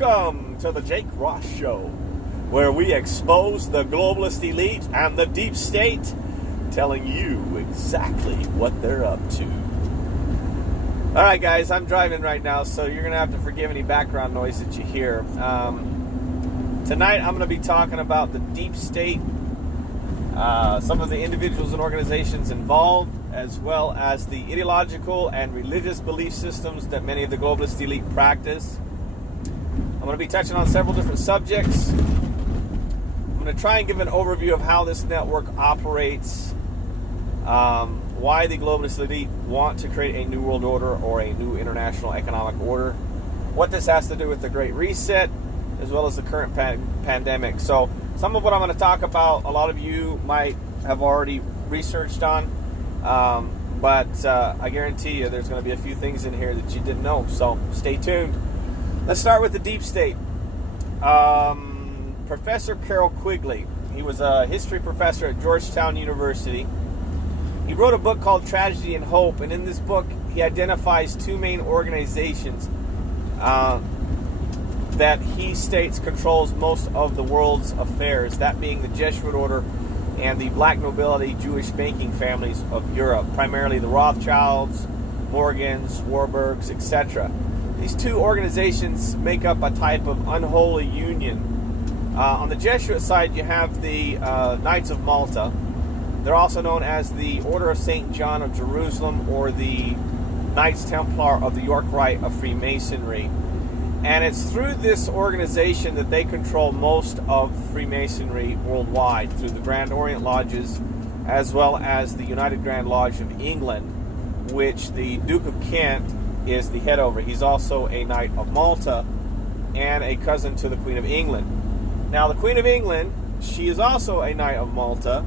Welcome to the Jake Ross Show, where we expose the globalist elite and the deep state, telling you exactly what they're up to. All right, guys, I'm driving right now, so you're going to have to forgive any background noise that you hear. Tonight, I'm going to be talking about the deep state, some of the individuals and organizations involved, as well as the ideological and religious belief systems that many of the globalist elite practice. I'm going to be touching on several different subjects. I'm going to try and give an overview of how this network operates, why the globalist elite want to create a new world order or a new international economic order, what this has to do with the Great Reset, as well as the current pandemic. So some of what I'm going to talk about, a lot of you might have already researched on, but I guarantee you there's going to be a few things in here that you didn't know, so stay tuned. Let's start with the deep state. Professor Carroll Quigley, he was a history professor at Georgetown University. He wrote a book called Tragedy and Hope, and in this book he identifies two main organizations that he states controls most of the world's affairs, that being the Jesuit order and the black nobility Jewish banking families of Europe, primarily the Rothschilds, Morgans, Warburgs, etc. These two organizations make up a type of unholy union. On the Jesuit side, you have the Knights of Malta. They're also known as the Order of St. John of Jerusalem, or the Knights Templar of the York Rite of Freemasonry. And it's through this organization that they control most of Freemasonry worldwide, through the Grand Orient Lodges, as well as the United Grand Lodge of England, which the Duke of Kent is the head over. He's also a Knight of Malta and a cousin to the Queen of England. Now, the Queen of England, she is also a Knight of Malta,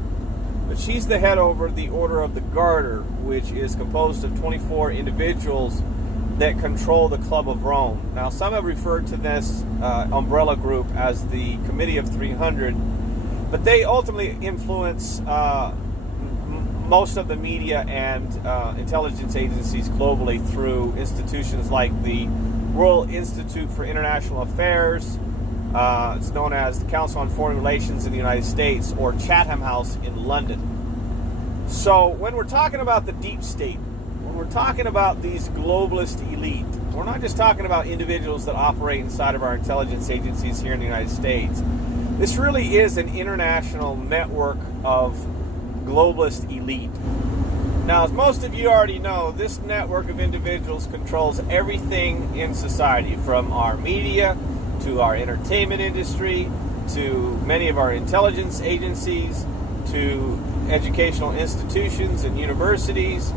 but she's the head over the Order of the Garter, which is composed of 24 individuals that control the Club of Rome. Now, some have referred to this umbrella group as the Committee of 300, but they ultimately influence most of the media and intelligence agencies globally through institutions like the Royal Institute for International Affairs. It's known as the Council on Foreign Relations in the United States, or Chatham House in London. So when we're talking about the deep state, when we're talking about these globalist elite, we're not just talking about individuals that operate inside of our intelligence agencies here in the United States. This really is an international network of globalist elite. Now, as most of you already know, this network of individuals controls everything in society, from our media to our entertainment industry to many of our intelligence agencies to educational institutions and universities.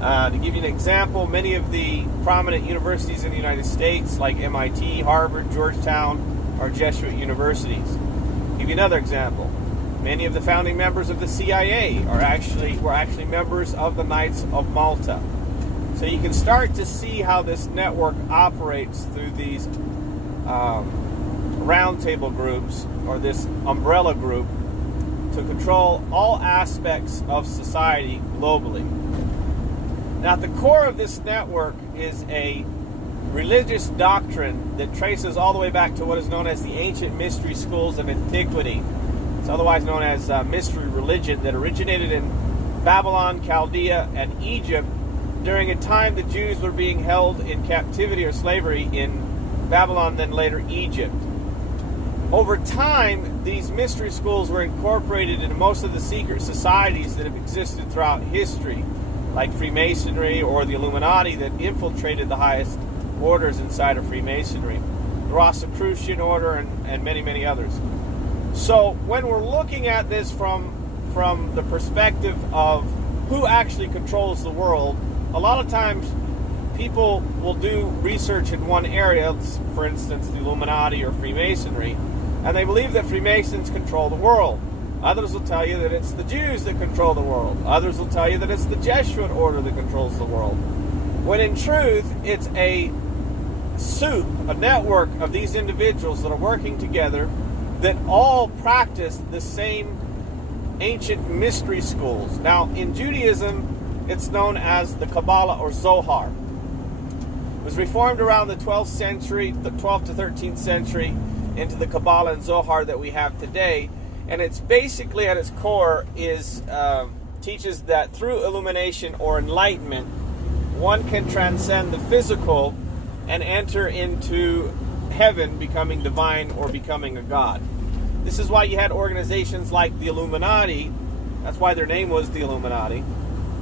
To give you an example, many of the prominent universities in the United States, like MIT, Harvard, Georgetown, are Jesuit universities. I'll give you another example. Many of the founding members of the CIA were actually members of the Knights of Malta. So you can start to see how this network operates through these roundtable groups, or this umbrella group, to control all aspects of society globally. Now, at the core of this network is a religious doctrine that traces all the way back to what is known as the ancient mystery schools of antiquity. It's otherwise known as mystery religion, that originated in Babylon, Chaldea, and Egypt during a time the Jews were being held in captivity or slavery in Babylon, then later Egypt. Over time, these mystery schools were incorporated into most of the secret societies that have existed throughout history, like Freemasonry or the Illuminati, that infiltrated the highest orders inside of Freemasonry, the Rosicrucian order, and many, many others. So when we're looking at this from the perspective of who actually controls the world, a lot of times people will do research in one area, for instance, the Illuminati or Freemasonry, and they believe that Freemasons control the world. Others will tell you that it's the Jews that control the world. Others will tell you that it's the Jesuit order that controls the world. When in truth, it's a soup, a network of these individuals that are working together that all practice the same ancient mystery schools. Now, in Judaism, it's known as the Kabbalah or Zohar. It was reformed around the 12th century, the 12th to 13th century, into the Kabbalah and Zohar that we have today. And it's basically, at its core, teaches that through illumination or enlightenment, one can transcend the physical and enter into heaven, becoming divine or becoming a god. This is why you had organizations like the Illuminati. That's why their name was the Illuminati.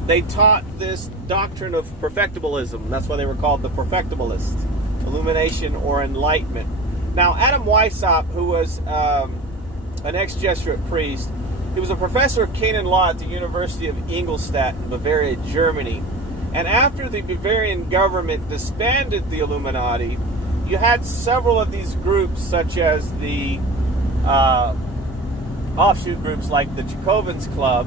They taught this doctrine of perfectibilism. That's why they were called the perfectibilists, illumination or enlightenment. Now, Adam Weishaupt, who was an ex-Jesuit priest, he was a professor of canon law at the University of Ingolstadt in Bavaria, Germany. And after the Bavarian government disbanded the Illuminati, you had several of these groups, such as the offshoot groups like the Jacobins Club,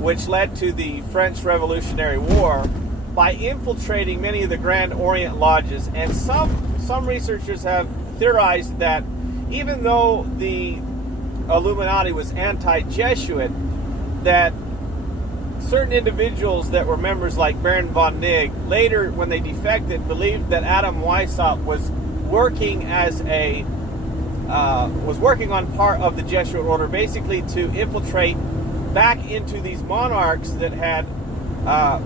which led to the French Revolutionary War, by infiltrating many of the Grand Orient lodges. And some researchers have theorized that even though the Illuminati was anti-Jesuit, that certain individuals that were members like Baron von Nigg, later when they defected, believed that Adam Weishaupt was working on part of the Jesuit order, basically to infiltrate back into these monarchs that had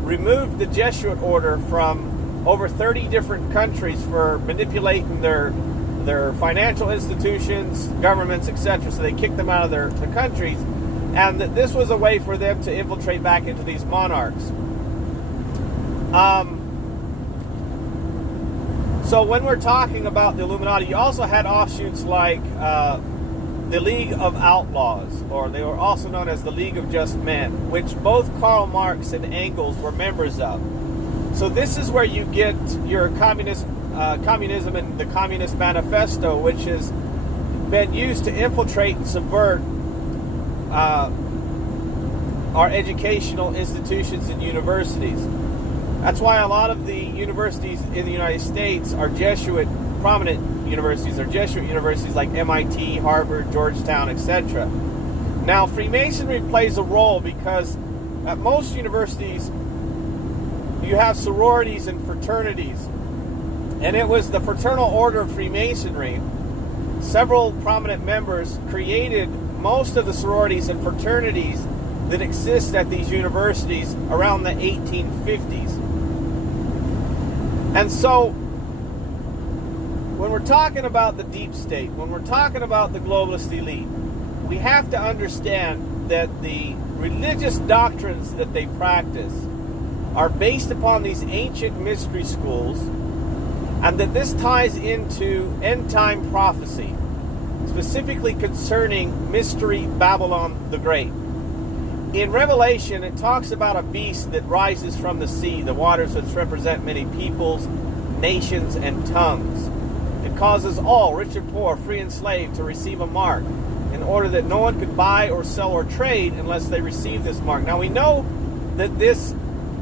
removed the Jesuit order from over 30 different countries for manipulating their financial institutions, governments, etc. So they kicked them out of their countries, and that this was a way for them to infiltrate back into these monarchs. So when we're talking about the Illuminati, you also had offshoots like the League of Outlaws, or they were also known as the League of Just Men, which both Karl Marx and Engels were members of. So this is where you get your communism and the Communist Manifesto, which has been used to infiltrate and subvert our educational institutions and universities. That's why a lot of the universities in the United States are prominent universities are Jesuit universities like MIT, Harvard, Georgetown, etc. Now, Freemasonry plays a role because at most universities you have sororities and fraternities. And it was the Fraternal Order of Freemasonry. Several prominent members created most of the sororities and fraternities that exist at these universities around the 1850s. And so, when we're talking about the deep state, when we're talking about the globalist elite, we have to understand that the religious doctrines that they practice are based upon these ancient mystery schools, and that this ties into end-time prophecy, specifically concerning Mystery Babylon the Great. In Revelation, it talks about a beast that rises from the sea, the waters which represent many peoples, nations, and tongues. It causes all, rich and poor, free and slave, to receive a mark, in order that no one could buy or sell or trade unless they receive this mark. Now we know that this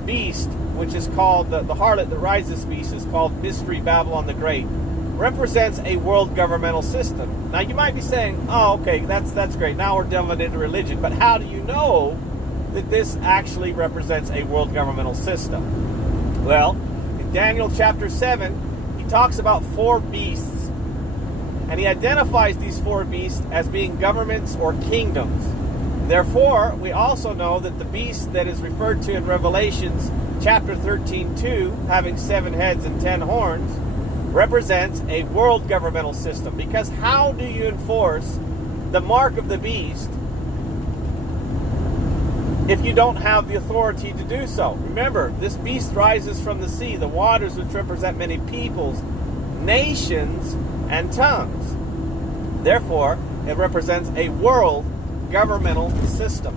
beast, which is called, the harlot that rides this beast, is called Mystery Babylon the Great, represents a world governmental system. Now you might be saying, oh, okay, that's great. Now we're delving into religion. But how do you know that this actually represents a world governmental system? Well, in Daniel chapter 7, he talks about 4 beasts. And he identifies these 4 beasts as being governments or kingdoms. Therefore, we also know that the beast that is referred to in Revelations chapter 13:2, having 7 heads and 10 horns, represents a world governmental system. Because how do you enforce the mark of the beast if you don't have the authority to do so? Remember, this beast rises from the sea, the waters which represent many peoples, nations, and tongues. Therefore, it represents a world governmental system.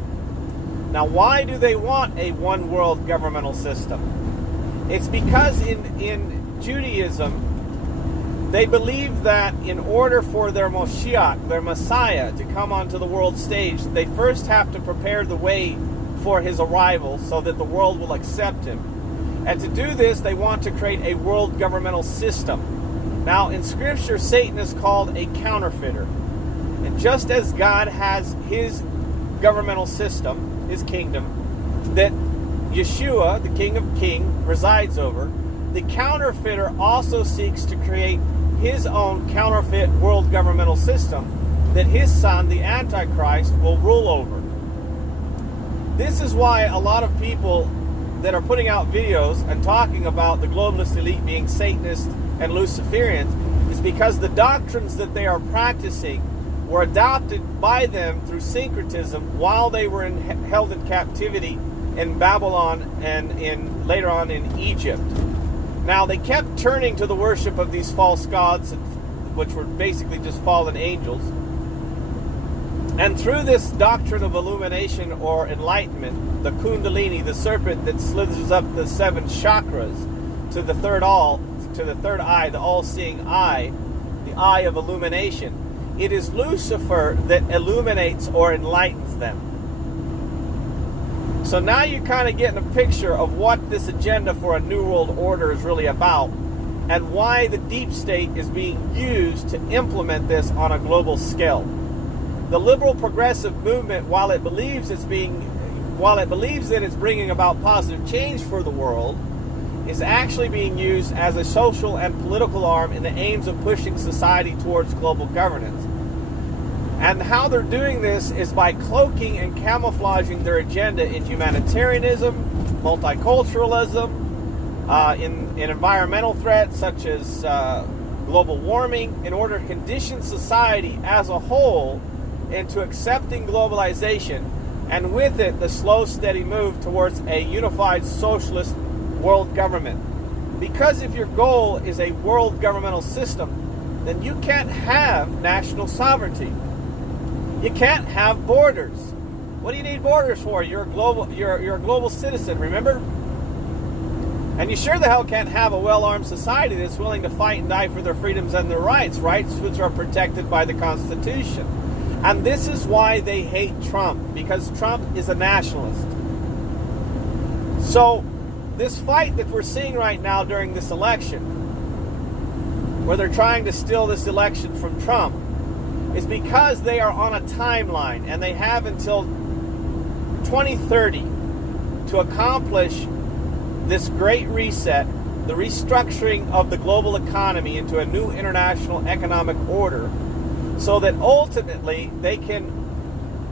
Now, why do they want a one world governmental system? It's because in Judaism, they believe that in order for their Moshiach, their Messiah, to come onto the world stage, they first have to prepare the way for his arrival so that the world will accept him. And to do this, they want to create a world governmental system. Now, in Scripture, Satan is called a counterfeiter. And just as God has his governmental system, his kingdom, that Yeshua, the King of Kings, resides over, the counterfeiter also seeks to create his own counterfeit world governmental system that his son, the Antichrist, will rule over. This is why a lot of people that are putting out videos and talking about the globalist elite being Satanists and Luciferians is because the doctrines that they are practicing were adopted by them through syncretism while they were held in captivity in Babylon and later on in Egypt. Now, they kept turning to the worship of these false gods, which were basically just fallen angels. And through this doctrine of illumination or enlightenment, the Kundalini, the serpent that slithers up the 7 chakras to the third eye, the all-seeing eye, the eye of illumination, it is Lucifer that illuminates or enlightens them. So now you're kind of getting a picture of what this agenda for a New World Order is really about and why the deep state is being used to implement this on a global scale. The liberal progressive movement, while it believes that it's bringing about positive change for the world, is actually being used as a social and political arm in the aims of pushing society towards global governance. And how they're doing this is by cloaking and camouflaging their agenda in humanitarianism, multiculturalism, in environmental threats such as global warming, in order to condition society as a whole into accepting globalization, and with it the slow, steady move towards a unified socialist world government. Because if your goal is a world governmental system, then you can't have national sovereignty. You can't have borders. What do you need borders for? You're a global citizen, remember? And you sure the hell can't have a well-armed society that's willing to fight and die for their freedoms and their rights which are protected by the Constitution. And this is why they hate Trump, because Trump is a nationalist. So, this fight that we're seeing right now during this election, where they're trying to steal this election from Trump, is because they are on a timeline, and they have until 2030 to accomplish this great reset, the restructuring of the global economy into a new international economic order, so that ultimately they can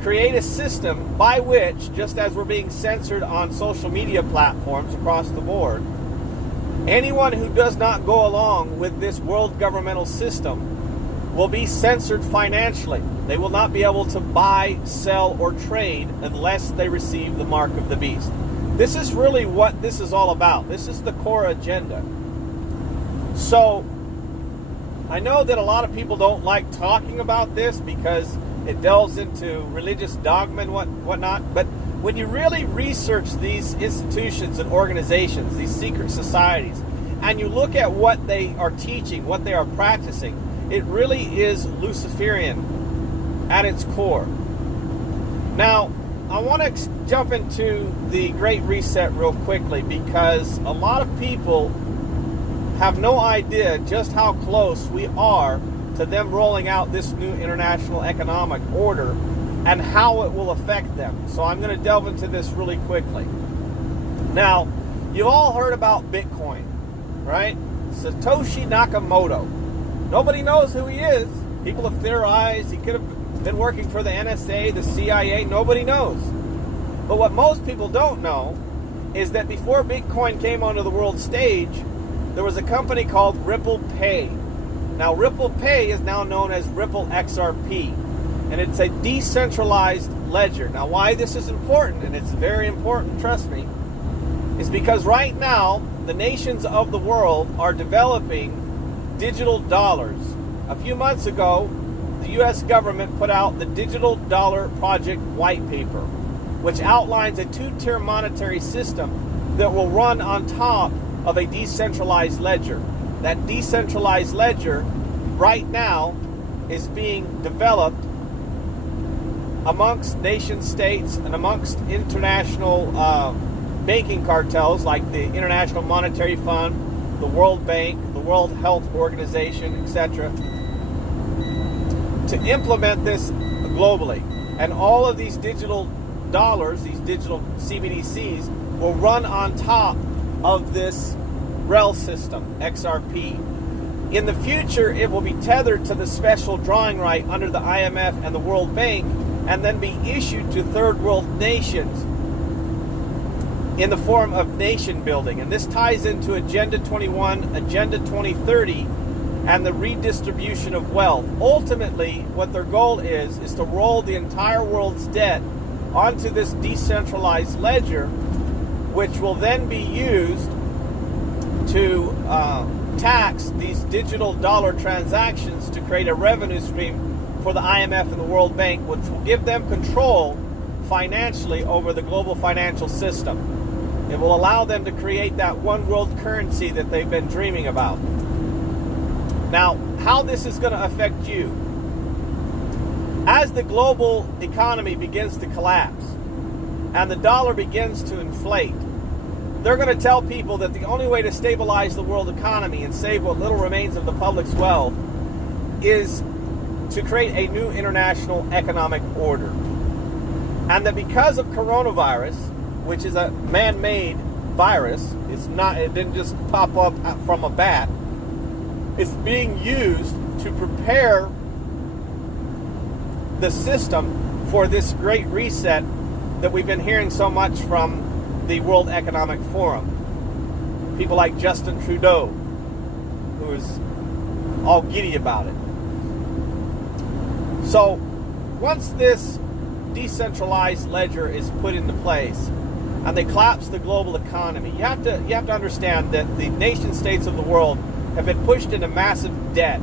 create a system by which, just as we're being censored on social media platforms across the board, anyone who does not go along with this world governmental system will be censored financially. They will not be able to buy, sell, or trade unless they receive the mark of the beast. This is really what this is all about. This is the core agenda. So, I know that a lot of people don't like talking about this because it delves into religious dogma and whatnot, but when you really research these institutions and organizations, these secret societies, and you look at what they are teaching, what they are practicing, it really is Luciferian at its core. Now, I want to jump into the Great Reset real quickly because a lot of people have no idea just how close we are to them rolling out this new international economic order and how it will affect them. So I'm going to delve into this really quickly. Now, you've all heard about Bitcoin, right? Satoshi Nakamoto. Nobody knows who he is. People have theorized he could have been working for the NSA, the CIA. Nobody knows. But what most people don't know is that before Bitcoin came onto the world stage, there was a company called Ripple Pay. Now, Ripple Pay is now known as Ripple XRP, and it's a decentralized ledger. Now, why this is important, and it's very important, trust me, is because right now, the nations of the world are developing digital dollars. A few months ago, the U.S. government put out the Digital Dollar Project white paper, which outlines a two-tier monetary system that will run on top of a decentralized ledger. That decentralized ledger right now is being developed amongst nation states and amongst international banking cartels like the International Monetary Fund, the World Bank, the World Health Organization, etc., to implement this globally. And all of these digital dollars, these digital CBDCs, will run on top of this REL system, XRP. In the future, it will be tethered to the special drawing right under the IMF and the World Bank, and then be issued to third world nations in the form of nation building. And this ties into Agenda 21, Agenda 2030, and the redistribution of wealth. Ultimately, what their goal is to roll the entire world's debt onto this decentralized ledger, which will then be used to tax these digital dollar transactions to create a revenue stream for the IMF and the World Bank, which will give them control financially over the global financial system. It will allow them to create that one world currency that they've been dreaming about. Now, how this is going to affect you. As the global economy begins to collapse and the dollar begins to inflate, they're going to tell people that the only way to stabilize the world economy and save what little remains of the public's wealth is to create a new international economic order. And that because of coronavirus, which is a man-made virus, it didn't just pop up from a bat, it's being used to prepare the system for this great reset that we've been hearing so much from the World Economic Forum. People like Justin Trudeau, who is all giddy about it. So, once this decentralized ledger is put into place, and they collapse the global economy, you have to understand that the nation states of the world have been pushed into massive debt,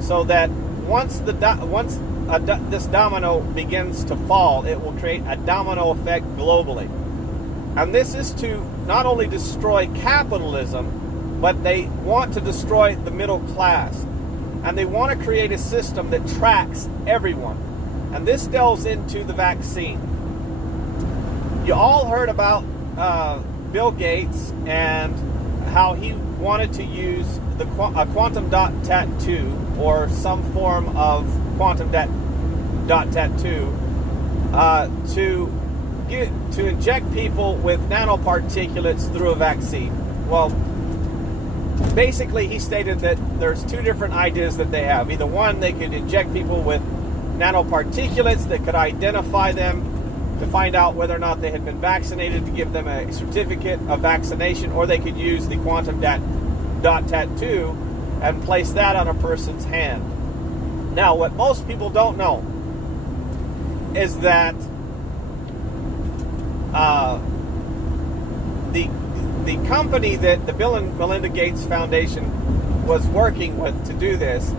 so that once this domino begins to fall, it will create a domino effect globally. And this is to not only destroy capitalism, but they want to destroy the middle class. And they want to create a system that tracks everyone. And this delves into the vaccine. You all heard about Bill Gates and how he wanted to use a quantum dot tattoo, or some form of quantum dot tattoo, to inject people with nanoparticulates through a vaccine. Well, basically he stated that there's two different ideas that they have. Either one, they could inject people with nanoparticulates that could identify them to find out whether or not they had been vaccinated, to give them a certificate of vaccination, or they could use the quantum dot tattoo and place that on a person's hand. Now, what most people don't know is that the company that the Bill and Melinda Gates Foundation was working with to do this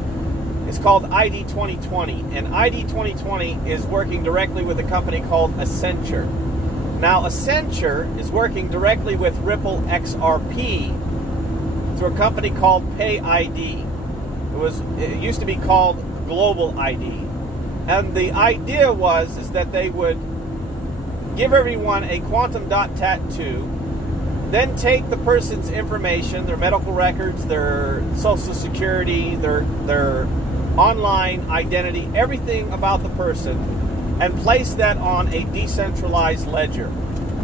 is called ID 2020, and ID 2020 is working directly with a company called Accenture. Now, Accenture is working directly with Ripple XRP through a company called PayID. It used to be called Global ID, and the idea is that they would give everyone a quantum dot tattoo, then take the person's information, their medical records, their social security, their online identity, everything about the person, and place that on a decentralized ledger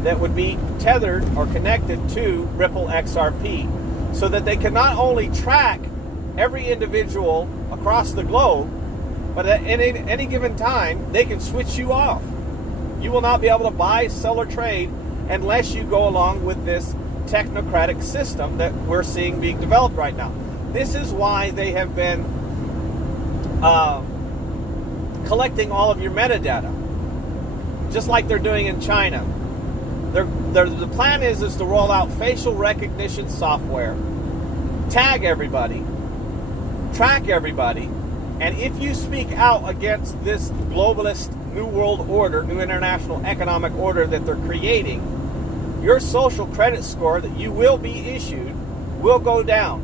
that would be tethered or connected to Ripple XRP, so that they can not only track every individual across the globe, but at any given time, they can switch you off. You will not be able to buy, sell, or trade unless you go along with this technocratic system that we're seeing being developed right now. This is why they have been collecting all of your metadata, just like they're doing in China. The plan is to roll out facial recognition software, tag everybody, track everybody, and if you speak out against this globalist new world order, new international economic order that they're creating, your social credit score that you will be issued will go down.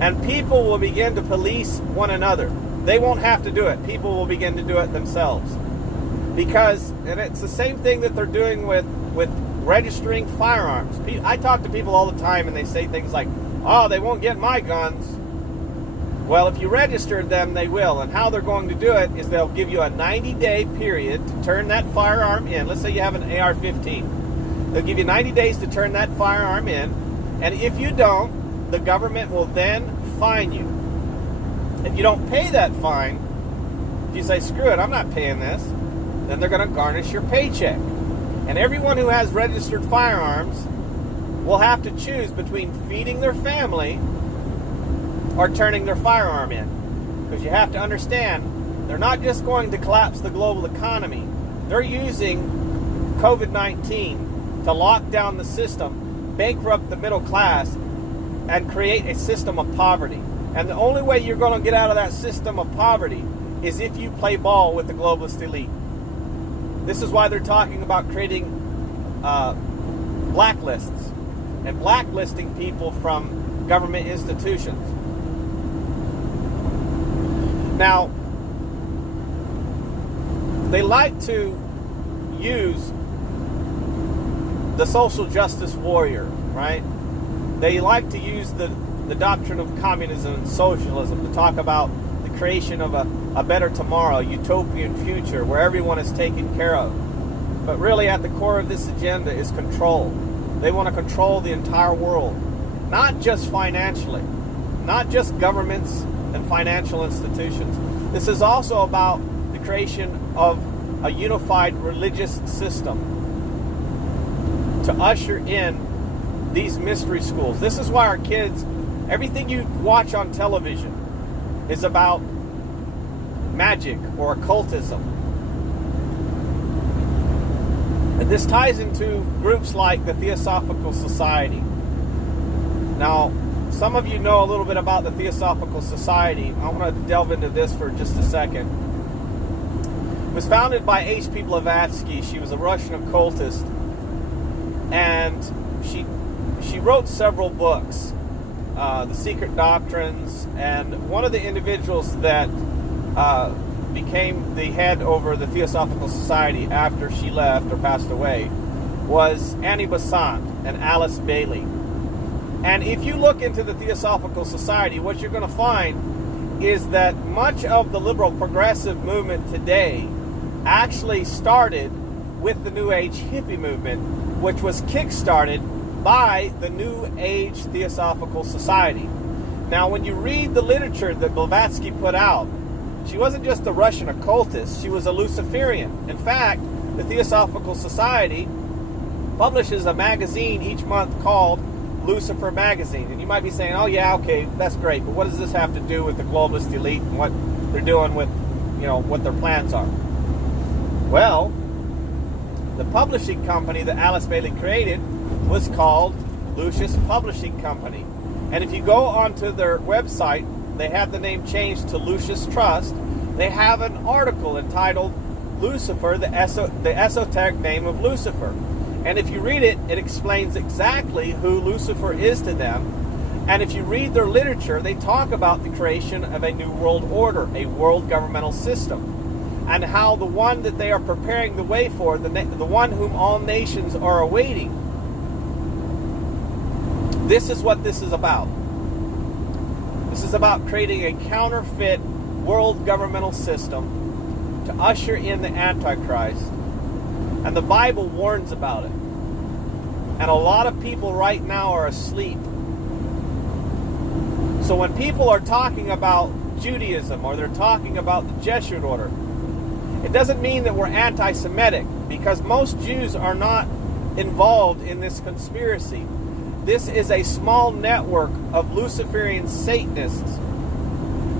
And people will begin to police one another. They won't have to do it. People will begin to do it themselves. Because, and it's the same thing that they're doing with registering firearms. I talk to people all the time and they say things like, oh, they won't get my guns. Well, if you registered them, they will. And how they're going to do it is they'll give you a 90-day period to turn that firearm in. Let's say you have an AR-15. They'll give you 90 days to turn that firearm in. And if you don't, the government will then fine you. If you don't pay that fine, if you say, screw it, I'm not paying this, then they're going to garnish your paycheck. And everyone who has registered firearms will have to choose between feeding their family or turning their firearm in. Because you have to understand, they're not just going to collapse the global economy. They're using COVID-19 to lock down the system, bankrupt the middle class, and create a system of poverty. And the only way you're going to get out of that system of poverty is if you play ball with the globalist elite. This is why they're talking about creating blacklists and blacklisting people from government institutions. Now, they like to use the social justice warrior, right? They like to use the doctrine of communism and socialism to talk about the creation of a better tomorrow, utopian future where everyone is taken care of. But really at the core of this agenda is control. They want to control the entire world, not just financially, not just governments and financial institutions. This is also about the creation of a unified religious system to usher in these mystery schools. This is why our kids, everything you watch on television is about magic or occultism. And this ties into groups like the Theosophical Society. Now, some of you know a little bit about the Theosophical Society. I want to delve into this for just a second. It was founded by H.P. Blavatsky. She was a Russian occultist. And she wrote several books, The Secret Doctrines, and one of the individuals that became the head over the Theosophical Society after she left or passed away was Annie Besant and Alice Bailey. And if you look into the Theosophical Society, what you're going to find is that much of the liberal progressive movement today actually started with the New Age hippie movement, which was kick-started by the New Age Theosophical Society. Now, when you read the literature that Blavatsky put out, she wasn't just a Russian occultist, she was a Luciferian. In fact, the Theosophical Society publishes a magazine each month called Lucifer Magazine. And you might be saying, oh yeah, okay, that's great, but what does this have to do with the globalist elite and what they're doing with, what their plans are? Well, the publishing company that Alice Bailey created was called Lucis Publishing Company. And if you go onto their website, they have the name changed to Lucis Trust. They have an article entitled Lucifer, the esoteric name of Lucifer. And if you read it, it explains exactly who Lucifer is to them. And if you read their literature, they talk about the creation of a new world order, a world governmental system, and how the one that they are preparing the way for, the one whom all nations are awaiting. This is what this is about. This is about creating a counterfeit world governmental system to usher in the Antichrist. And the Bible warns about it. And a lot of people right now are asleep. So when people are talking about Judaism or they're talking about the Jesuit order, it doesn't mean that we're anti-Semitic, because most Jews are not involved in this conspiracy. This is a small network of Luciferian Satanists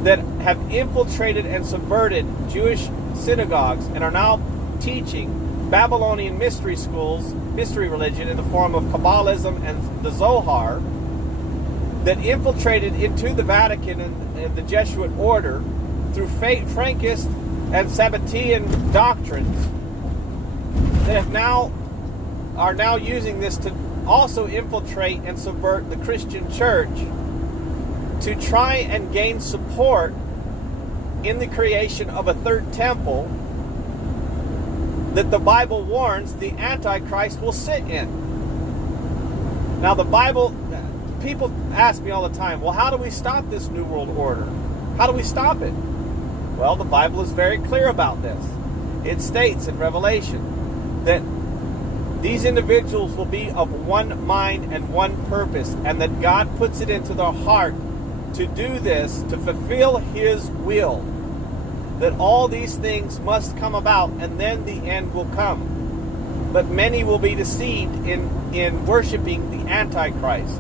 that have infiltrated and subverted Jewish synagogues and are now teaching Babylonian mystery schools, mystery religion in the form of Kabbalism and the Zohar, that infiltrated into the Vatican and the Jesuit order through Frankist and Sabbatean doctrines that are now using this to also infiltrate and subvert the Christian church to try and gain support in the creation of a third temple that the Bible warns the Antichrist will sit in. Now the Bible, people ask me all the time, well, how do we stop this New World Order? How do we stop it? Well, the Bible is very clear about this. It states in Revelation that these individuals will be of one mind and one purpose, and that God puts it into their heart to do this, to fulfill His will, that all these things must come about, and then the end will come. But many will be deceived in worshiping the Antichrist.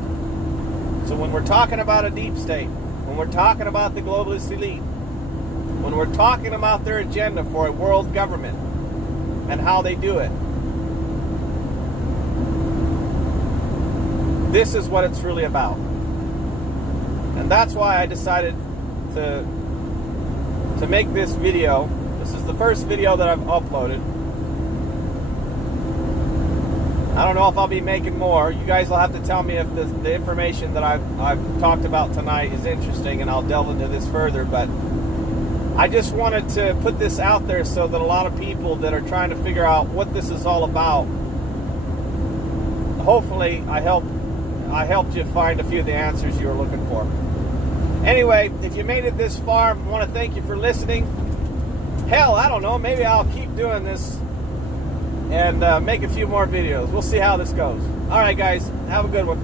So when we're talking about a deep state, when we're talking about the globalist elite, when we're talking about their agenda for a world government and how they do it, this is what it's really about. And that's why I decided to make this video. This is the first video that I've uploaded. I don't know if I'll be making more. You guys will have to tell me if the information that I've talked about tonight is interesting, and I'll delve into this further. But I just wanted to put this out there so that a lot of people that are trying to figure out what this is all about, hopefully I helped you find a few of the answers you were looking for. Anyway, if you made it this far, I want to thank you for listening. Hell, I don't know, maybe I'll keep doing this and make a few more videos. We'll see how this goes. All right, guys, have a good one.